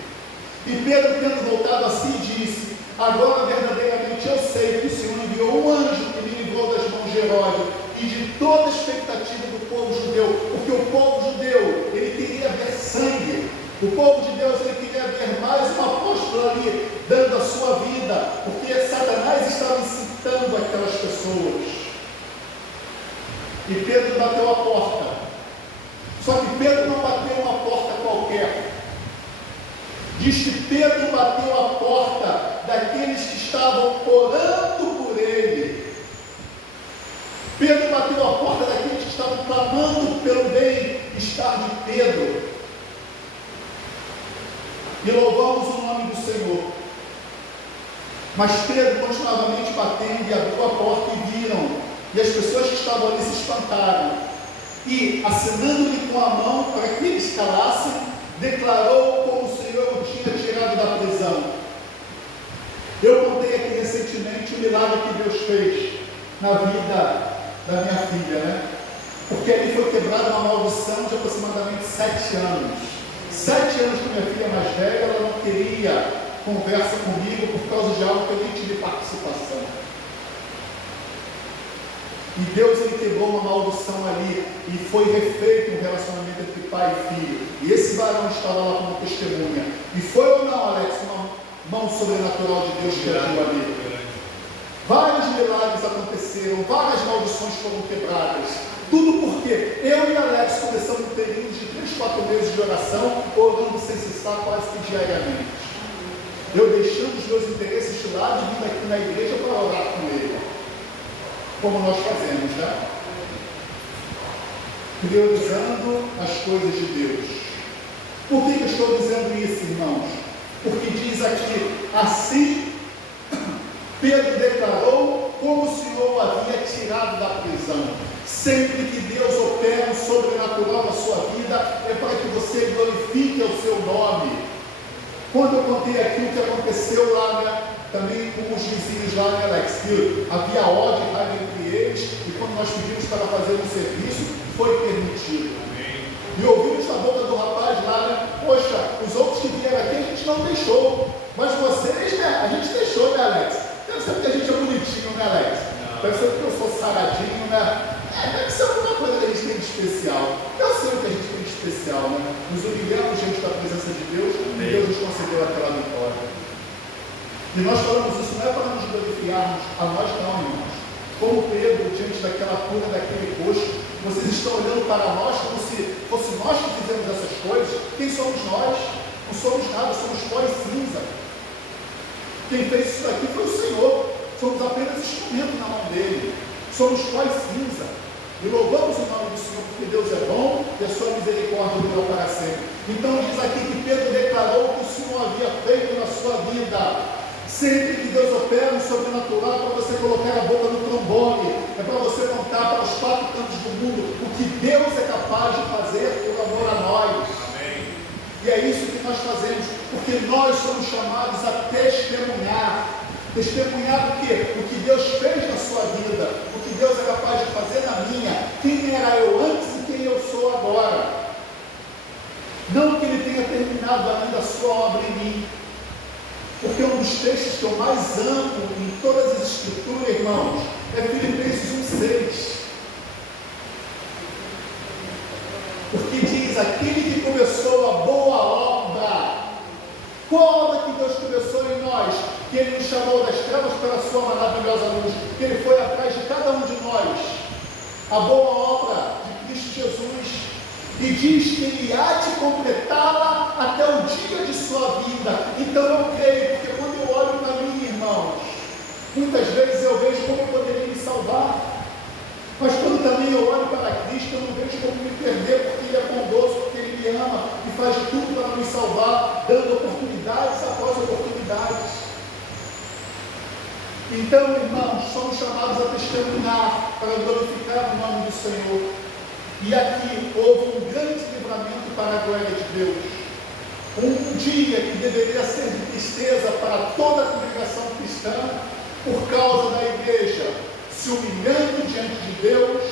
E Pedro, tendo voltado a si, disse: agora verdadeiramente eu sei que o Senhor enviou um anjo que me livrou das mãos de Herodes e de toda a expectativa do povo judeu, porque o povo judeu, ele queria ver sangue. O povo de Deus, ele queria ver mais um apóstolo ali, dando a sua vida, porque Satanás estava incitando aquelas pessoas. E Pedro bateu a porta. Só que Pedro não bateu uma porta qualquer. Diz que Pedro bateu a porta daqueles que estavam orando por ele. Pedro bateu a porta daqueles que estavam clamando pelo bem-estar de Pedro. E louvamos o nome do Senhor. Mas Pedro continuamente batendo e abriu a porta e viram. E as pessoas que estavam ali se espantaram. E, acenando-lhe com a mão para que eles calassem, declarou como o Senhor o tinha tirado da prisão. Eu contei aqui recentemente o milagre que Deus fez na vida da minha filha, né? Porque ali foi quebrada uma maldição de aproximadamente 7 anos. 7 anos que minha filha mais velha, ela não queria conversa comigo por causa de algo que eu nem tive participação. E Deus, ele quebrou uma maldição ali e foi refeito um relacionamento entre pai e filho. E esse varão estava lá como testemunha. E foi ou não, Alex, uma mão sobrenatural de Deus que agiu ali? Vários milagres aconteceram, várias maldições foram quebradas. Tudo porque eu e Alex começamos um período de 3-4 meses de oração, orando sem cessar quase que diariamente. Eu deixando os meus interesses de lado e vindo aqui na igreja para orar com ele. Como nós fazemos, né? Priorizando as coisas de Deus. Por que eu estou dizendo isso, irmãos? Porque diz aqui, assim, Pedro declarou como o Senhor o havia tirado da prisão. Sempre que Deus opera um sobrenatural na sua vida, é para que você glorifique o seu nome. Quando eu contei aqui o que aconteceu lá, né, também com os vizinhos lá, né, Alex, que havia ódio e raiva entre eles, e quando nós pedimos para fazer um serviço, foi permitido. E ouvimos da boca do rapaz lá, né, poxa, os outros que vieram aqui a gente não deixou, mas vocês, né, a gente deixou, né, Alex? Deve ser porque a gente é bonitinho, né, Alex? Deve ser porque eu sou saradinho, né? Deve ser alguma coisa que a gente tem de especial. Eu sei o que a gente tem de especial, né? Nos humilhamos diante da presença de Deus e Deus nos concedeu aquela vitória. E nós falamos isso não é para nos glorificarmos a nós não, irmãos. Como Pedro, diante daquela cura, daquele coxo, vocês estão olhando para nós como se fosse nós que fizemos essas coisas. Quem somos nós? Não somos nada, somos pó e cinza. Quem fez isso daqui foi o Senhor. Somos apenas instrumento na mão dele. Somos pó e cinza. E louvamos o nome do Senhor, porque Deus é bom e a sua misericórdia dura para sempre. Então diz aqui que Pedro declarou o que o Senhor havia feito na sua vida. Sempre que Deus opera no sobrenatural, para você colocar a boca no trombone, que Deus é capaz de fazer por amor a nós. Amém. E é isso que nós fazemos, porque nós somos chamados a testemunhar. Testemunhar o quê? O que Deus fez na sua vida, o que Deus é capaz de fazer na minha, quem era eu antes e quem eu sou agora. Não que Ele tenha terminado ainda a sua obra em mim, porque um dos textos que eu mais amo em todas as Escrituras, irmãos, é Filipenses 1,6. Porque diz, aquele que começou a boa obra, qual obra que Deus começou em nós? Que Ele nos chamou das trevas pela sua maravilhosa luz, que Ele foi atrás de cada um de nós, a boa obra de Cristo Jesus, e diz que Ele há de completá-la até o dia de sua vida. Então eu creio, porque quando eu olho para mim, irmãos, muitas vezes eu vejo como eu poderia me salvar, mas quando também eu olho para Cristo, eu não vejo como me perder, porque Ele é bondoso, porque Ele me ama e faz de tudo para me salvar, dando oportunidades após oportunidades. Então, irmãos, somos chamados a testemunhar para glorificar o nome do Senhor. E aqui houve um grande livramento para a glória de Deus. Um dia que deveria ser de tristeza para toda a congregação cristã, por causa da igreja se humilhando diante de Deus,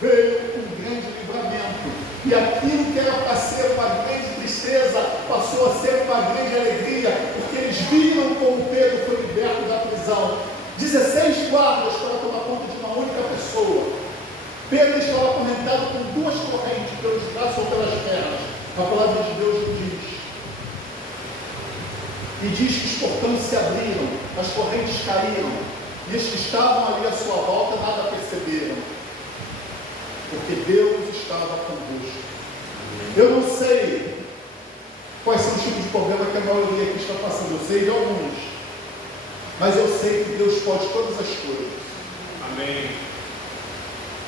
veio um grande livramento. E aquilo que era para ser uma grande tristeza, passou a ser uma grande alegria, porque eles viram como Pedro foi liberto da prisão. 16 guardas para tomar conta de uma única pessoa. Pedro estava acorrentado com 2 correntes, pelos braços ou pelas pernas. A palavra de Deus nos diz. E diz que os portões se abriram, as correntes caíram, e os que estavam ali à sua volta nada perceberam, porque Deus estava convosco. Eu não sei quais são os tipos de problema que a maioria aqui está passando, eu sei de alguns, mas eu sei que Deus pode todas as coisas. Amém.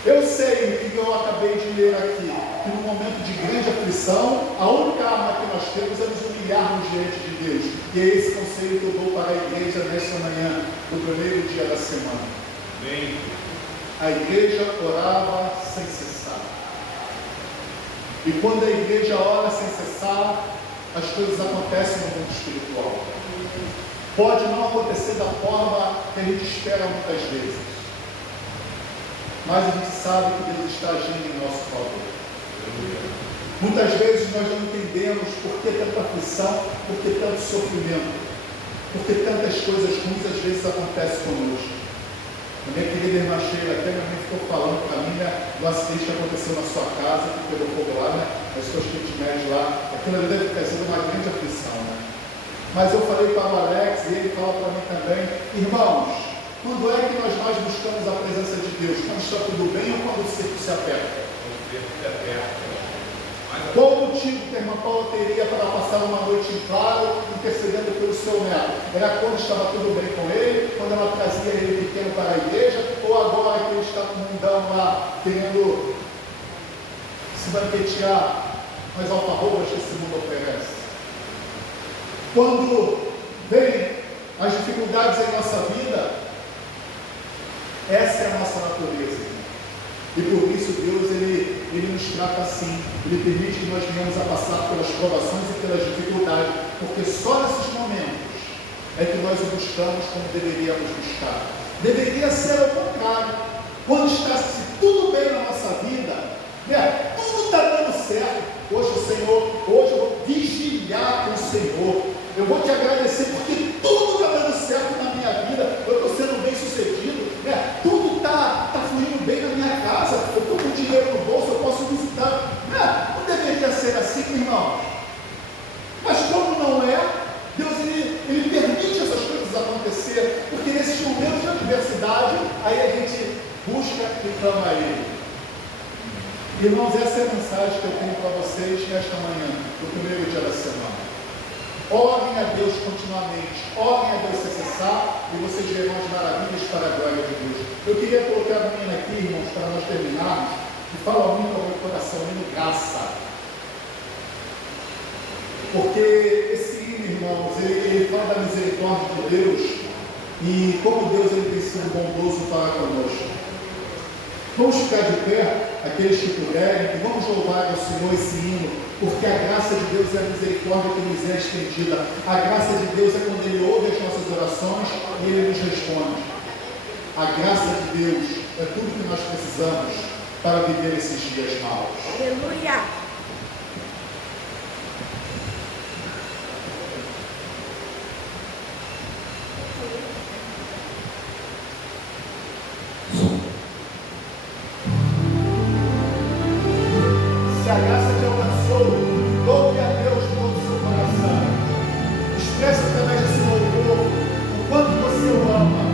Eu sei que eu acabei de ler aqui, que no momento de grande aflição, a única arma que nós temos é nos humilharmos diante de Deus. E é esse conselho que eu dou para a igreja nesta manhã, no primeiro dia da semana. Amém. A igreja orava sem cessar. E quando a igreja ora sem cessar, as coisas acontecem no mundo espiritual. Pode não acontecer da forma que a gente espera muitas vezes, mas a gente sabe que Deus está agindo em nosso favor. Muitas vezes nós não entendemos por que tanta aflição, por que tanto sofrimento, por que tantas coisas ruins às vezes acontecem conosco. A minha querida irmã Sheila, até minha mãe ficou falando para mim, do acidente que aconteceu na sua casa, que pegou fogo lá, as suas kits médias lá, aquilo ali deve ter sido uma grande aflição, Mas eu falei para o Alex, e ele falou para mim também, irmãos, quando é que nós mais buscamos a presença de Deus? Quando está tudo bem ou quando o circo se aperta? Qual o motivo que a irmã Paula teria para passar uma noite em claro, intercedendo pelo seu neto? Era quando estava tudo bem com ele, quando ela trazia ele pequeno para a igreja, ou agora que ele está com o mundão lá, querendo se banquetear nas alfarrobas que esse mundo oferece? Quando vem as dificuldades em nossa vida, essa é a nossa natureza. E por isso Deus, Ele nos trata assim. Ele permite que nós venhamos a passar pelas provações e pelas dificuldades, porque só nesses momentos é que nós o buscamos como deveríamos buscar. Deveria ser ao contrário. Quando está tudo bem na nossa vida, tudo está dando certo. Hoje eu vou vigiar com o Senhor. Eu vou te agradecer porque tudo está dando certo na minha vida. Eu estou sendo bem sucedido. Tudo está fluindo bem na minha casa. Eu estou com dinheiro no bolso, eu posso visitar. Não deveria ser assim, irmão. Mas como não é, Deus ele permite essas coisas acontecer, porque nesses momentos de adversidade, aí a gente busca e clama a Ele. Irmãos, essa é a mensagem que eu tenho para vocês nesta manhã, no primeiro dia da semana. Orem a Deus continuamente, orem a Deus sem cessar, e vocês verão as maravilhas para a glória de Deus. Eu queria colocar a menina aqui, irmãos, para nós terminarmos, e fala muito ao meu coração, hino graça. Porque esse hino, irmãos, ele fala da misericórdia de Deus, e como Deus ele tem sido bondoso para conosco. Vamos ficar de pé. aqueles que puderem, que vamos louvar ao Senhor esse hino, porque a graça de Deus é a misericórdia que nos é estendida. A graça de Deus é quando Ele ouve as nossas orações e Ele nos responde. A graça de Deus é tudo que nós precisamos para viver esses dias maus. Aleluia. Se a graça te alcançou, louve a Deus com todo o seu coração. Expressa através desse louvor o quanto você o ama.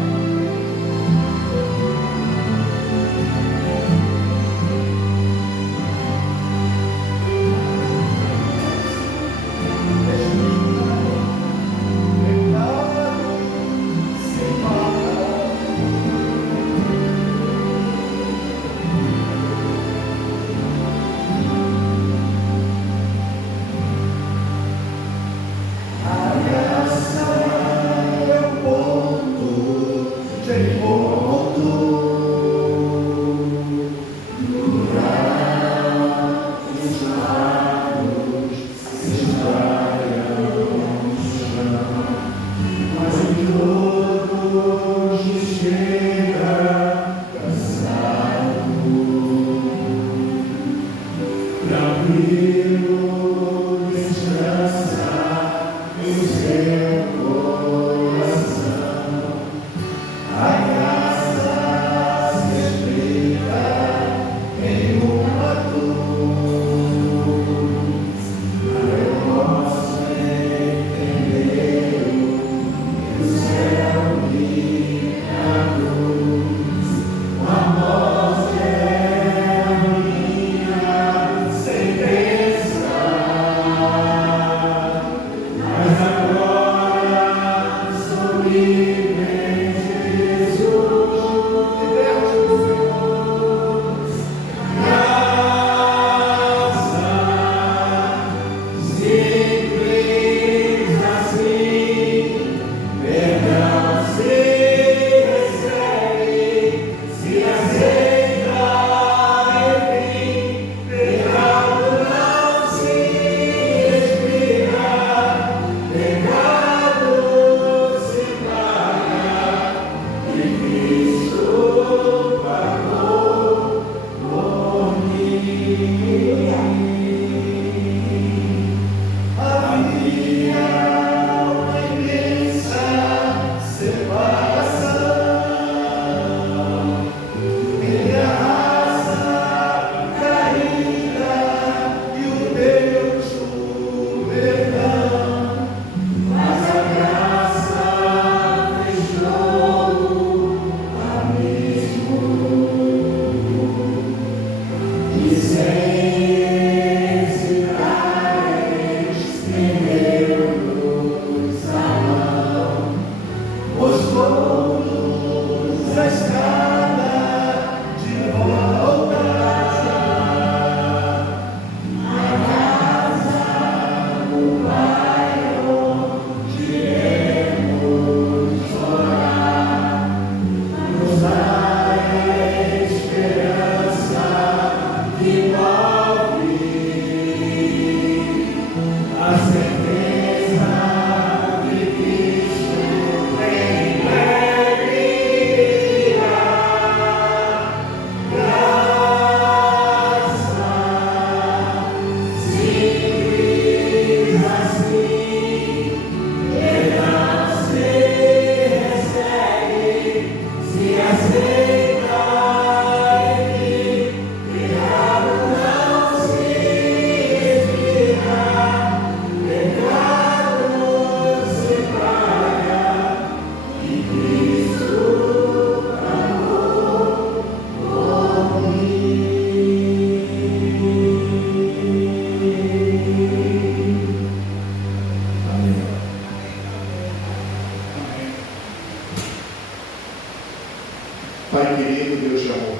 Pai querido, Deus de amor,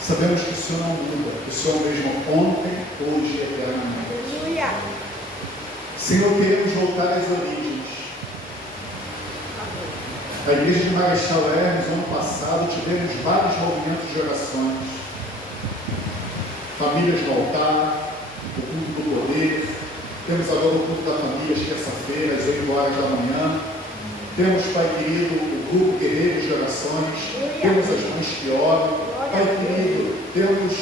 sabemos que o Senhor não muda, que o Senhor é o mesmo ontem, hoje e eternamente. Aleluia. Senhor, queremos voltar às origens. A igreja de Marechal Hermes, no ano passado, te vemos vários movimentos de orações, famílias no altar, o culto do poder, temos agora o culto da família, terça-feira, às 8 horas da manhã, temos, Pai querido, o grupo Guerreiros de Orações, temos as mães que oram, Pai querido, temos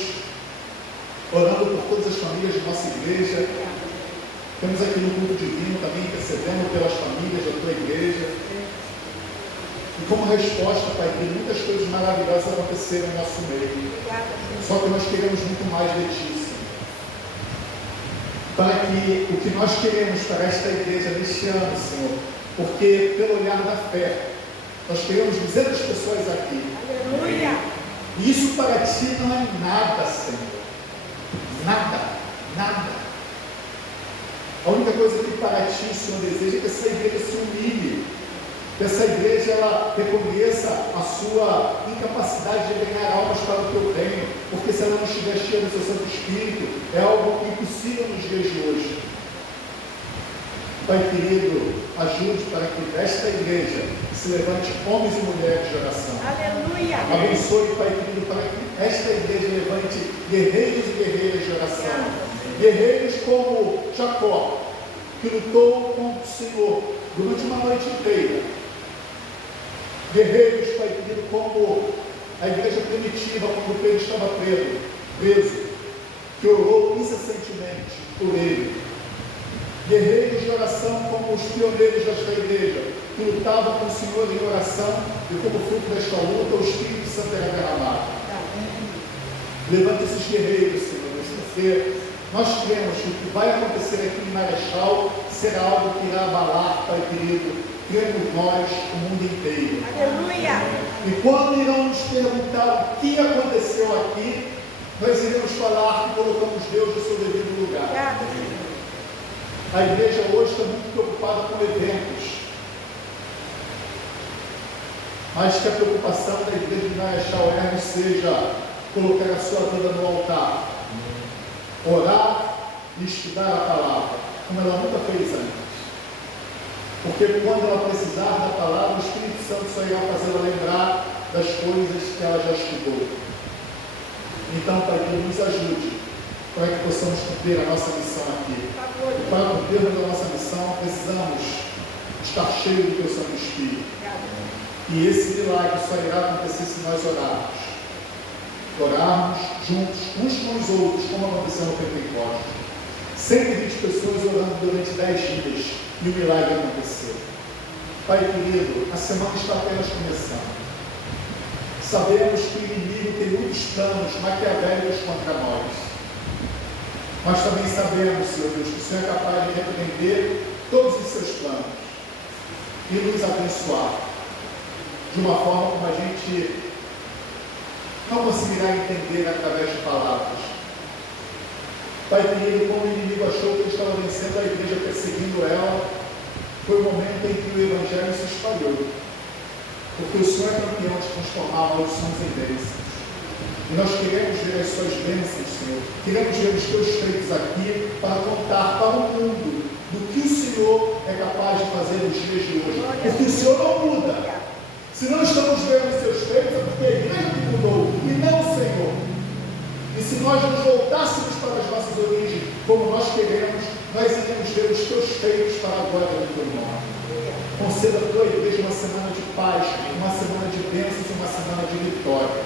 orando por todas as famílias de nossa igreja, temos aqui no culto divino também intercedendo pelas famílias da tua igreja. E como resposta, Pai, que muitas coisas maravilhosas aconteceram no nosso meio. Só que nós queremos muito mais de Ti, Senhor. Para que o que nós queremos para esta igreja neste ano, Senhor, porque pelo olhar da fé, nós queremos 200 pessoas aqui. Aleluia. E isso para Ti não é nada, Senhor. Nada, nada. A única coisa que para Ti, Senhor, deseja é que essa igreja se humilhe. Que essa igreja ela reconheça a sua incapacidade de ganhar almas para o teu reino, porque se ela não estiver cheia do seu Santo Espírito, é algo impossível nos dias de hoje. Pai querido, ajude para que desta igreja se levante homens e mulheres de oração. Aleluia. Abençoe, Pai querido, para que esta igreja levante guerreiros e guerreiras de oração. Guerreiros como Jacó, que lutou com o Senhor durante uma noite inteira. Guerreiros, Pai querido, como a igreja primitiva, quando Pedro estava preso, que orou incessantemente por ele. Guerreiros de oração como os pioneiros desta igreja, que lutavam com o Senhor em oração, e como fruto desta luta, o Espírito Santo era derramado. Levante esses guerreiros, Senhor, porque nós cremos que o que vai acontecer aqui em Marechal será algo que irá abalar, Pai querido, cremos nós, o mundo inteiro. Aleluia. E quando irão nos perguntar o que aconteceu aqui, nós iremos falar que colocamos Deus no seu devido lugar. Obrigada. A igreja hoje está muito preocupada com eventos, mas que a preocupação da igreja de Marechal Hermes seja colocar a sua vida no altar, orar e estudar a palavra, como ela nunca fez antes. Porque quando ela precisar da palavra, o Espírito Santo só irá fazê-la lembrar das coisas que ela já estudou. Então, Pai, que nos ajude para que possamos cumprir a nossa missão aqui. E para cumprirmos a nossa missão, precisamos estar cheios do Teu Santo Espírito. E esse milagre só irá acontecer se nós orarmos. Orarmos juntos, uns com os outros, como aconteceu no Pentecostes. 120 pessoas orando durante 10 dias e o milagre aconteceu. Pai querido, a semana está apenas começando. Sabemos que o inimigo tem muitos planos maquiavélicos contra nós. Mas também sabemos, Senhor Deus, que o Senhor é capaz de repreender todos os seus planos e nos abençoar de uma forma como a gente não conseguirá entender através de palavras. Pai querido, como o inimigo achou que ele estava vencendo a igreja, perseguindo ela, foi o momento em que o Evangelho se espalhou. Porque o Senhor é campeão de transformar maldições em bênçãos. E nós queremos ver as suas bênçãos, Senhor. Queremos ver os teus feitos aqui para contar para o mundo do que o Senhor é capaz de fazer nos dias de hoje. Porque o Senhor não muda. Se não estamos vendo os seus feitos, é porque a igreja que mudou e não o Senhor. E se nós nos voltássemos para as nossas origens, como nós queremos, nós iremos ver os teus feitos para a glória do teu nome. Conceda a tua igreja uma semana de paz, uma semana de bênçãos e uma semana de vitória.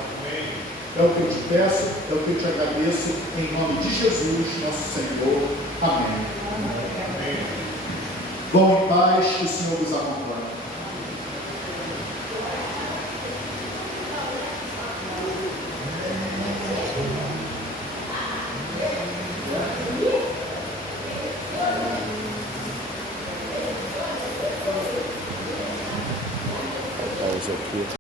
É o que eu te peço, é o que eu te agradeço, em nome de Jesus, nosso Senhor. Amém. Amém. Bom e paz, que o Senhor nos acompanhe. Pausa aqui.